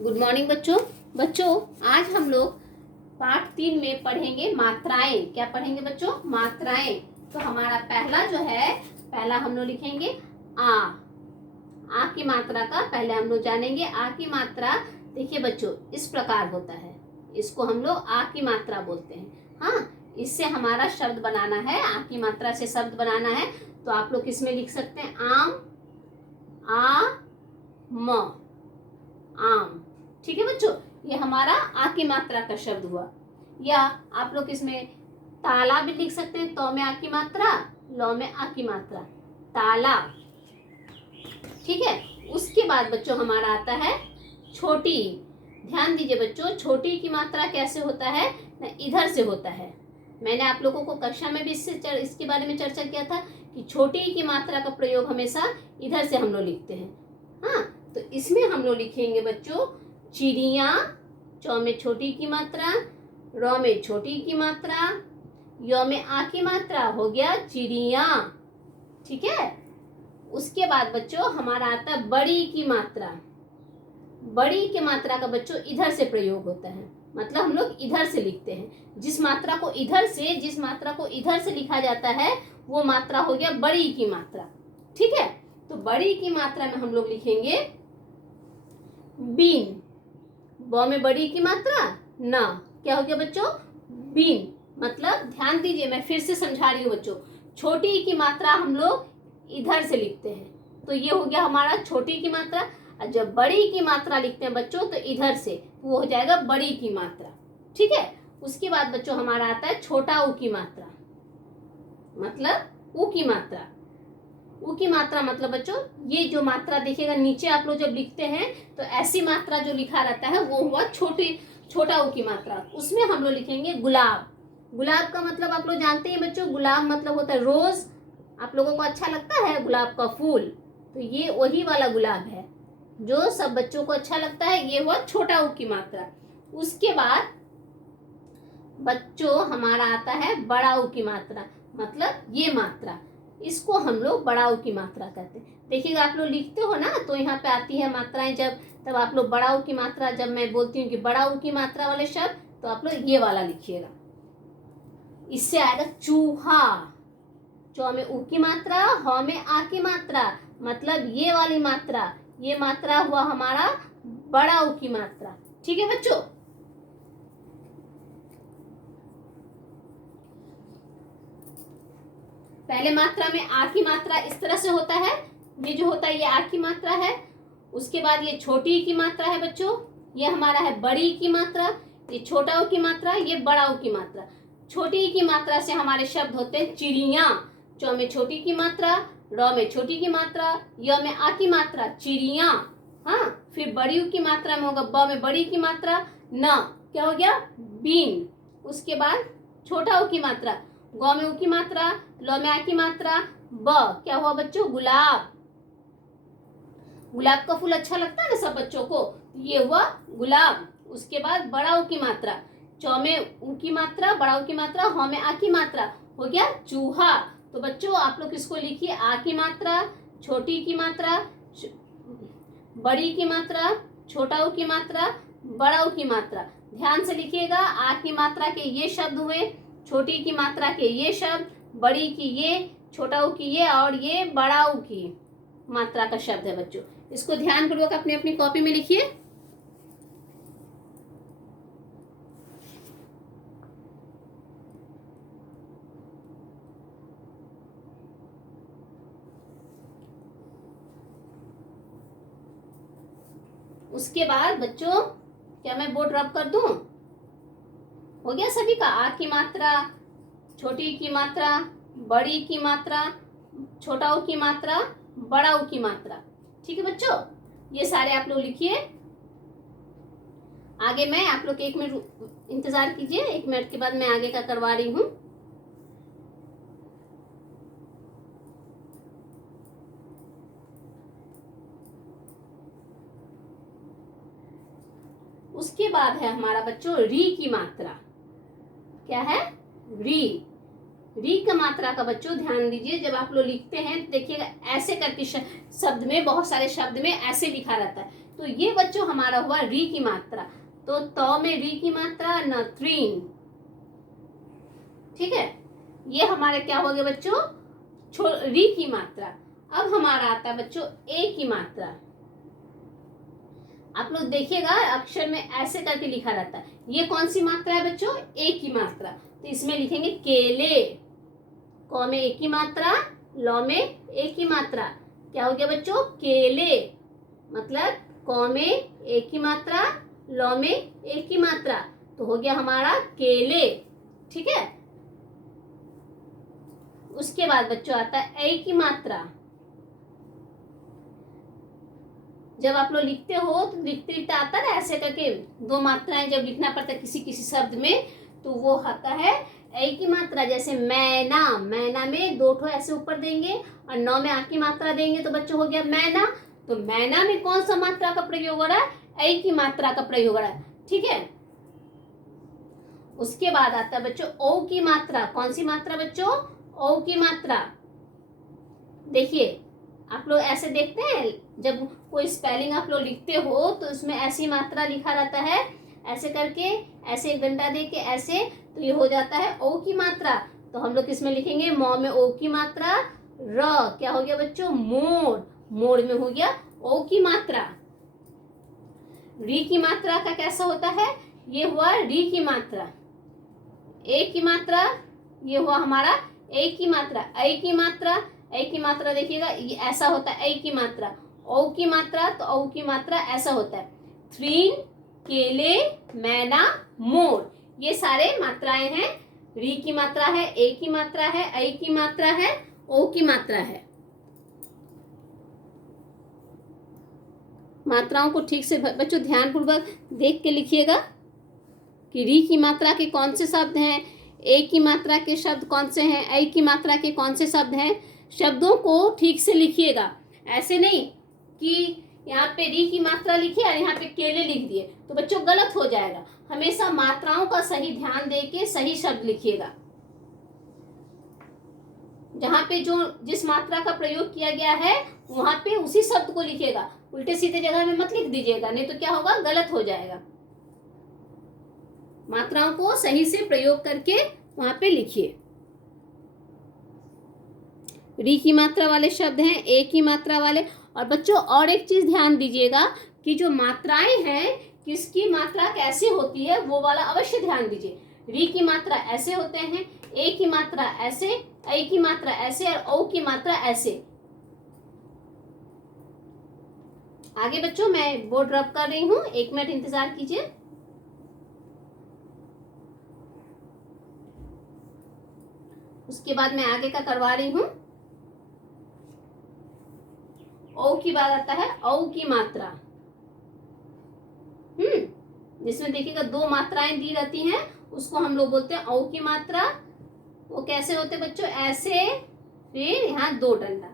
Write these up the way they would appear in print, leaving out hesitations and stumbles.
Good morning बच्चों। बच्चों आज हम लोग पाठ 3 में पढ़ेंगे मात्राएं। क्या पढ़ेंगे बच्चों? मात्राएं। तो हमारा पहला हम लोग लिखेंगे आ की मात्रा का पहले हम लोग जानेंगे। आ की मात्रा देखिए बच्चों इस प्रकार होता है, इसको हम लोग आ की मात्रा बोलते हैं। हाँ, इससे हमारा शब्द बनाना है, आ की मात्रा से शब्द बनाना है। तो आप लोग किसमें लिख सकते हैं? आम, आम। ठीक है बच्चों, ये हमारा आ की मात्रा का शब्द हुआ। या आप लोग इसमें ताला भी लिख सकते हैं। तो में आ की मात्रा, लौ में आ की मात्रा, ताला। ठीक है। उसके बाद बच्चों हमारा आता है छोटी। ध्यान दीजिए बच्चों, छोटी की मात्रा कैसे होता है ना, इधर से होता है। मैंने आप लोगों को कक्षा में भी इसके बारे में चर्चा किया था कि छोटी की मात्रा का प्रयोग हमेशा इधर से हम लोग लिखते हैं। हाँ, तो इसमें हम लोग लिखेंगे बच्चों चिड़िया। चौ में छोटी की मात्रा, रौ में छोटी की मात्रा, यो में आ की मात्रा, हो गया चिड़िया। ठीक है। उसके बाद बच्चों हमारा आता है बड़ी की मात्रा। बड़ी की मात्रा का बच्चों इधर से प्रयोग होता है, मतलब हम लोग इधर से लिखते हैं। जिस मात्रा को इधर से लिखा जाता है वो मात्रा हो गया बड़ी की मात्रा। ठीक है। तो बड़ी की मात्रा में हम लोग लिखेंगे बीन। ब में बड़ी की मात्रा ना, क्या हो गया बच्चों? बीन। मतलब ध्यान दीजिए, मैं फिर से समझा रही हूँ बच्चों, छोटी की मात्रा हम लोग इधर से लिखते हैं, तो ये हो गया हमारा छोटी की मात्रा। और जब बड़ी की मात्रा लिखते हैं बच्चों तो इधर से, वो हो जाएगा बड़ी की मात्रा। ठीक है। उसके बाद बच्चों हमारा आता है छोटा ऊ की मात्रा, मतलब ऊ की मात्रा। ऊ की मात्रा मतलब बच्चों ये जो मात्रा देखिएगा नीचे, आप लोग जब लिखते हैं तो ऐसी मात्रा जो लिखा रहता है वो हुआ छोटा ऊ की मात्रा। उसमें हम लोग लिखेंगे गुलाब। गुलाब का मतलब आप लोग जानते हैं बच्चों, गुलाब मतलब होता है रोज। आप लोगों को अच्छा लगता है गुलाब का फूल, तो ये वही वाला गुलाब है जो सब बच्चों को अच्छा लगता है। ये हुआ छोटा ऊ की मात्रा। उसके बाद बच्चों हमारा आता है बड़ा ऊ की मात्रा, मतलब ये मात्रा, इसको हम लोग बड़ा ऊ की मात्रा कहते हैं। देखिएगा आप लोग लिखते हो ना तो यहाँ पे आती है मात्राएं, तब आप लोग बड़ा ऊ की मात्रा, जब मैं बोलती हूँ कि बड़ा ऊ की मात्रा वाले शब्द, तो आप लोग ये वाला लिखिएगा। इससे आएगा चूहा। चौ में ऊ की मात्रा, ह में आ की मात्रा, मतलब ये वाली मात्रा, ये मात्रा हुआ हमारा बड़ा ऊ की मात्रा। ठीक है बच्चों। पहले मात्रा में आ की मात्रा इस तरह से होता है, ये जो होता है ये आ की मात्रा है। उसके बाद ये छोटी की मात्रा है बच्चों, ये हमारा है बड़ी की मात्रा। ये छोटा ऊ की मात्रा, ये बड़ा ऊ की मात्रा। छोटी की मात्रा से हमारे शब्द होते हैं चिड़िया। चौ में छोटी की मात्रा, रौ में छोटी की मात्रा, य में आ की मात्रा, चिड़िया। हाँ, फिर बड़ी ऊ की मात्रा में होगा ब में बड़ी की मात्रा न, क्या हो गया? बीन। उसके बाद छोटा ऊ की मात्रा, गौ में ऊ की मात्रा, लौ में आ की मात्रा, ब, क्या हुआ बच्चों? गुलाब। गुलाब का फूल अच्छा लगता है ना सब बच्चों को, ये हुआ गुलाब। उसके बाद बड़ा ऊ की मात्रा, चौ में ऊ की मात्रा, बड़ा ऊ की मात्रा, ह में आ की मात्रा, हो गया चूहा। तो बच्चों आप लोग इसको लिखिए आ की मात्रा, छोटी की मात्रा, बड़ी की मात्रा, छोटा ऊ की मात्रा, बड़ा ऊ की मात्रा। ध्यान से लिखिएगा, आ की मात्रा के ये शब्द हुए, छोटी की मात्रा के ये शब्द, बड़ी की ये, छोटा ऊ की ये, और ये बड़ा ऊ की मात्रा का शब्द है बच्चों। इसको ध्यानपूर्वक अपनी अपनी कॉपी में लिखिए। उसके बाद बच्चों क्या मैं बोर्ड रब कर दूं? हो गया सभी का? आ की मात्रा, छोटी की मात्रा, बड़ी की मात्रा, छोटा ऊ की मात्रा, बड़ा ऊ की मात्रा। ठीक है बच्चों, ये सारे आप लोग लिखिए। आगे मैं आप लोग 1 मिनट इंतजार कीजिए, 1 मिनट के बाद मैं आगे का करवा रही हूँ। उसके बाद है हमारा बच्चों री की मात्रा। क्या है? री। री का मात्रा का बच्चों ध्यान दीजिए, जब आप लोग लिखते हैं देखिएगा ऐसे करके शब्द में, बहुत सारे शब्द में ऐसे लिखा रहता है, तो ये बच्चों हमारा हुआ री की मात्रा। तो तौ में री की मात्रा नथरीन, ठीक है। ये हमारा क्या हो गया बच्चों, री की मात्रा। अब हमारा आता है बच्चों ए की मात्रा। आप लोग देखिएगा अक्षर में ऐसे करके लिखा रहता है। ये कौन सी मात्रा है बच्चों, ए की मात्रा। तो इसमें लिखेंगे केले, क में ए की मात्रा, लौ में ए की मात्रा। क्या हो गया बच्चों, केले, मतलब क में ए की मात्रा, लौ में ए की मात्रा, तो हो गया हमारा केले, ठीक है। उसके बाद बच्चों आता है ए की मात्रा। जब आप लोग लिखते हो तो लिखते लिखते आता है ना ऐसे करके दो मात्राएं जब लिखना पड़ता है किसी किसी शब्द में, तो वो आता है ए की मात्रा। जैसे मैना, मैना में दो ठो ऐसे ऊपर देंगे और नौ में आ की मात्रा देंगे तो बच्चों हो गया मैना। तो मैना में कौन सा मात्रा का प्रयोग हो रहा है, ए की मात्रा का प्रयोग हो रहा है, ठीक है। उसके बाद आता है बच्चों ओ की मात्रा। कौन सी मात्रा बच्चों, ओ की मात्रा। देखिए आप लोग ऐसे देखते हैं जब कोई स्पेलिंग आप लोग लिखते हो तो उसमें ऐसी मात्रा लिखा रहता है, ऐसे करके, ऐसे एक डंडा दे के ऐसे, तो ये हो जाता है ओ की मात्रा। तो हम लोग किसमें लिखेंगे, मौ में ओ की मात्रा, र क्या हो गया बच्चों, मोड़, मोड़ में हो गया ओ की मात्रा। री की मात्रा का कैसा होता है, ये हुआ री की मात्रा। ए की मात्रा, ये हुआ हमारा ए की मात्रा। ए की मात्रा, ए की मात्रा देखिएगा ये ऐसा होता है ए की मात्रा। ओ की मात्रा, तो ओ की मात्रा ऐसा होता है, थ्रीन, केले, मैना, मोर, ये सारे मात्राएं हैं। री की मात्रा है, ए की मात्रा है, ए की मात्रा है, ओ की मात्रा है। मात्राओं को ठीक से बच्चों ध्यानपूर्वक देख के लिखिएगा कि री की मात्रा के कौन से शब्द हैं, ए की मात्रा के शब्द कौन से हैं, ए की मात्रा के कौन से शब्द हैं। शब्दों को ठीक से लिखिएगा, ऐसे नहीं कि यहाँ पे री की मात्रा लिखी और यहाँ पे केले लिख दिए तो बच्चों गलत हो जाएगा। हमेशा मात्राओं का सही ध्यान दे के सही शब्द लिखिएगा। जहाँ पे जो जिस मात्रा का प्रयोग किया गया है वहां पे उसी शब्द को लिखिएगा, उल्टे सीधे जगह में मत लिख दीजिएगा, नहीं तो क्या होगा, गलत हो जाएगा। मात्राओं को सही से प्रयोग करके वहां पे लिखिए। री की मात्रा वाले शब्द हैं, ए की मात्रा वाले। और बच्चों और एक चीज ध्यान दीजिएगा कि जो मात्राएं हैं किसकी मात्रा कैसे होती है वो वाला अवश्य ध्यान दीजिए। री की मात्रा ऐसे होते हैं, ए की मात्रा ऐसे, ए की मात्रा ऐसे और ओ की मात्रा ऐसे। आगे बच्चों मैं बोर्ड रब कर रही हूं, 1 मिनट इंतजार कीजिए। उसके बाद मैं आगे का करवा रही हूं। ओ की बात आता है, औ की मात्रा। जिसमें देखिएगा दो मात्राएं दी रहती हैं उसको हम लोग बोलते हैं औ की मात्रा। वो कैसे होते बच्चों, ऐसे, फिर यहाँ दो डंडा,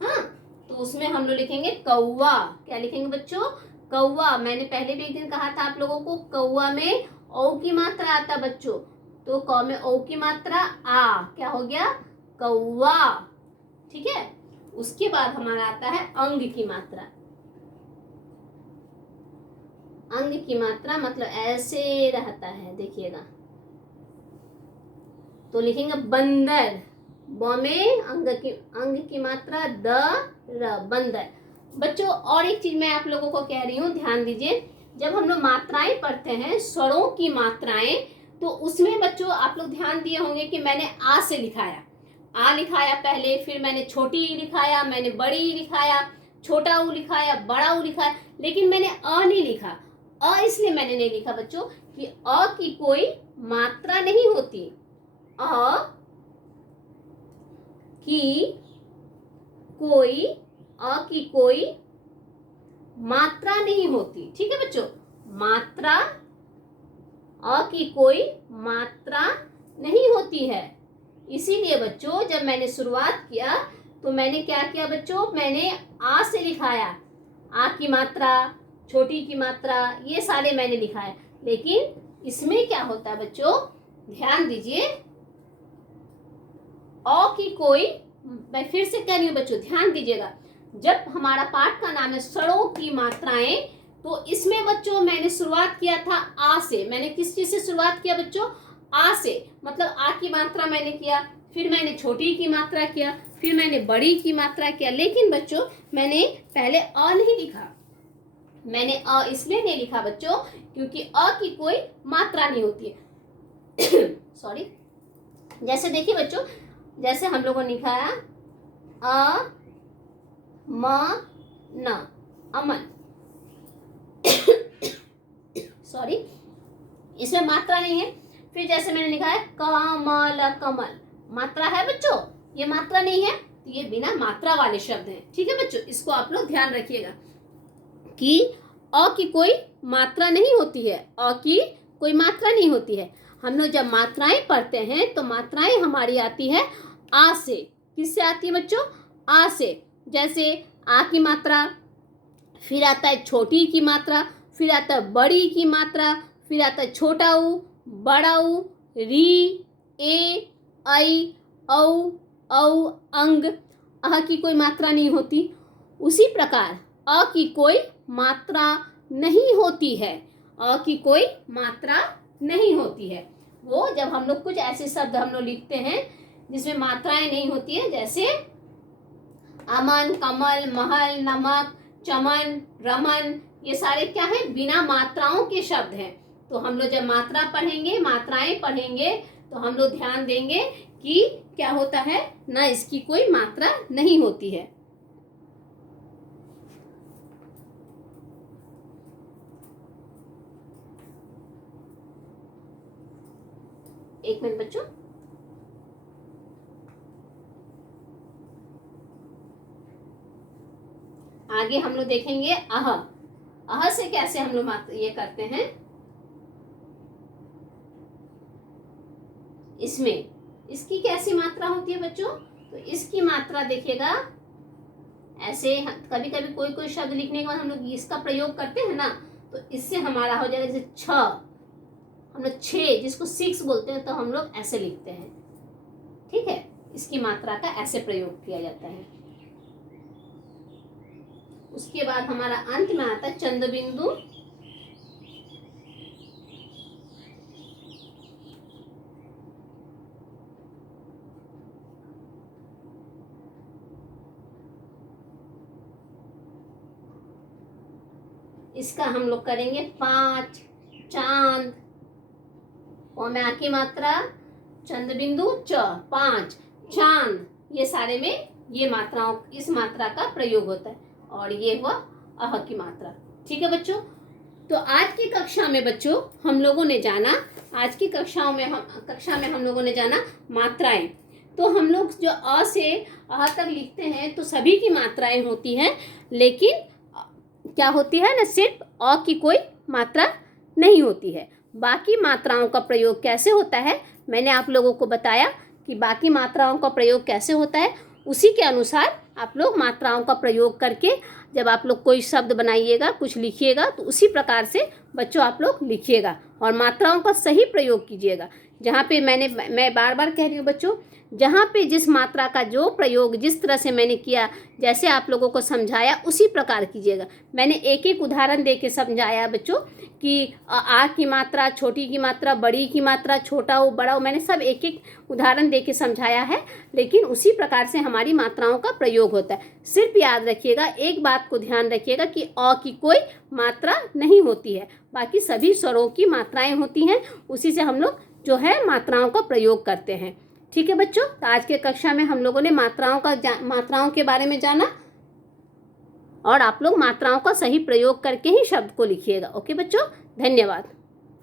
हाँ। तो उसमें हम लोग लिखेंगे कौवा। क्या लिखेंगे बच्चों, कौवा। मैंने पहले भी एक दिन कहा था आप लोगों को कौवा में ओ की मात्रा आता बच्चों, तो क में ओ की मात्रा आ, क्या हो गया, कौवा, ठीक है। उसके बाद हमारा आता है अंग की मात्रा। अंग की मात्रा मतलब ऐसे रहता है, देखिएगा तो लिखेंगे बंदर, ब में अंग की मात्रा द र, बंदर। बच्चों और एक चीज मैं आप लोगों को कह रही हूँ, ध्यान दीजिए। जब हम लोग मात्राएं पढ़ते हैं, स्वरों की मात्राएं, तो उसमें बच्चों आप लोग ध्यान दिए होंगे कि मैंने आ से लिखाया, आ लिखाया पहले, फिर मैंने छोटी ई लिखाया, मैंने बड़ी ई लिखाया, छोटा ऊ लिखाया, बड़ा ऊ लिखाया, लेकिन मैंने अ नहीं लिखा। अ इसलिए मैंने नहीं लिखा बच्चों कि अ की कोई मात्रा नहीं होती। अ की कोई, अ की कोई मात्रा नहीं होती, ठीक है बच्चों। मात्रा, अ की कोई मात्रा नहीं होती है। इसीलिए बच्चों जब मैंने शुरुआत किया तो मैंने क्या किया बच्चों, मैंने आ से लिखाया, आ की मात्रा, छोटी की मात्रा, ये सारे मैंने लिखा है। लेकिन इसमें क्या होता है बच्चों, ध्यान दीजिए, अ की कोई, मैं फिर से कह रही हूँ बच्चों ध्यान दीजिएगा, जब हमारा पाठ का नाम है स्वरों की मात्राएं, तो इसमें बच्चों मैंने शुरुआत किया था आ से। मैंने किस चीज से शुरुआत किया बच्चों? आ से, मतलब आ की मात्रा मैंने किया, फिर मैंने छोटी की मात्रा किया, फिर मैंने बड़ी की मात्रा किया। लेकिन बच्चों मैंने पहले अ नहीं लिखा। मैंने अ इसलिए नहीं लिखा बच्चों क्योंकि अ की कोई मात्रा नहीं होती है। सॉरी। जैसे देखिए बच्चों, जैसे हम लोगों ने लिखा है अ म न, अमन। सॉरी, इसमें मात्रा नहीं है। फिर जैसे मैंने लिखा है कमल, कमल, मात्रा है बच्चों? ये मात्रा नहीं है, तो ये बिना मात्रा वाले शब्द हैं। ठीक है बच्चों, इसको आप लोग ध्यान रखिएगा कि अ की कोई मात्रा नहीं होती है। अ की कोई मात्रा नहीं होती है। हम लोग जब मात्राएं पढ़ते हैं तो मात्राएं हमारी आती है आ से। किससे आती है बच्चों? आ से। जैसे आ की मात्रा, फिर आता है छोटी की मात्रा, फिर आता है बड़ी की मात्रा, फिर आता है छोटा ऊ, बड़ा ऊ, री, ए, आई, औ, अंग। अह की कोई मात्रा नहीं होती। उसी प्रकार अ की कोई मात्रा नहीं होती है। अ की कोई मात्रा नहीं होती है। वो जब हम लोग कुछ ऐसे शब्द हम लोग लिखते हैं जिसमें मात्राएं नहीं होती है, जैसे अमन, कमल, महल, नमक, चमन, रमन, ये सारे क्या है? बिना मात्राओं के शब्द हैं। तो हम लोग जब मात्रा पढ़ेंगे, मात्राएं पढ़ेंगे, तो हम लोग ध्यान देंगे कि क्या होता है ना, इसकी कोई मात्रा नहीं होती है। एक मिनट बच्चों। आगे हम लोग देखेंगे अह। अह से कैसे हम लोग ये करते हैं। इसमें इसकी कैसी मात्रा होती है बच्चों? तो इसकी मात्रा देखिएगा ऐसे, कभी कभी कोई कोई शब्द लिखने के बाद हम लोग इसका प्रयोग करते हैं ना, तो इससे हमारा हो जाएगा जैसे छ, हम लोग 6 जिसको 6 बोलते हैं, तो हम लोग ऐसे लिखते हैं। ठीक है, इसकी मात्रा का ऐसे प्रयोग किया जाता है। उसके बाद हमारा अंत में आता है चंद्र बिंदु। इसका हम लोग करेंगे 5, चांद, और में आकी मात्रा चंद्र बिंदु च, 5, चांद, ये सारे में ये मात्राओं, इस मात्रा का प्रयोग होता है। और ये हुआ अह की मात्रा। ठीक है बच्चों, तो आज की कक्षा में बच्चों हम लोगों ने जाना, आज की कक्षा में हम लोगों ने जाना मात्राएं। तो हम लोग जो अ से अह तक लिखते हैं तो सभी की मात्राएं होती हैं, लेकिन क्या होती है ना, सिर्फ अ की कोई मात्रा नहीं होती है। बाकी मात्राओं का प्रयोग कैसे होता है, मैंने आप लोगों को बताया कि बाकी मात्राओं का प्रयोग कैसे होता है। उसी के अनुसार आप लोग मात्राओं का प्रयोग करके जब आप लोग कोई शब्द बनाइएगा, कुछ लिखिएगा, तो उसी प्रकार से बच्चों आप लोग लिखिएगा और मात्राओं का सही प्रयोग कीजिएगा। जहाँ पे मैं बार बार कह रही हूँ बच्चों, जहाँ पे जिस मात्रा का जो प्रयोग जिस तरह से मैंने किया, जैसे आप लोगों को समझाया उसी प्रकार कीजिएगा। मैंने एक एक उदाहरण दे के समझाया बच्चों कि आ की मात्रा, छोटी की मात्रा, बड़ी की मात्रा, छोटा हो, बड़ा हो, मैंने सब एक एक उदाहरण दे के समझाया है। लेकिन उसी प्रकार से हमारी मात्राओं का प्रयोग होता है। सिर्फ याद रखिएगा, एक बात को ध्यान रखिएगा कि अ की कोई मात्रा नहीं होती है, बाकी सभी स्वरों की मात्राएं होती हैं। उसी से हम लोग जो है मात्राओं का प्रयोग करते हैं। ठीक है बच्चों, तो आज के कक्षा में हम लोगों ने मात्राओं के बारे में जाना, और आप लोग मात्राओं का सही प्रयोग करके ही शब्द को लिखिएगा। ओके बच्चों, धन्यवाद।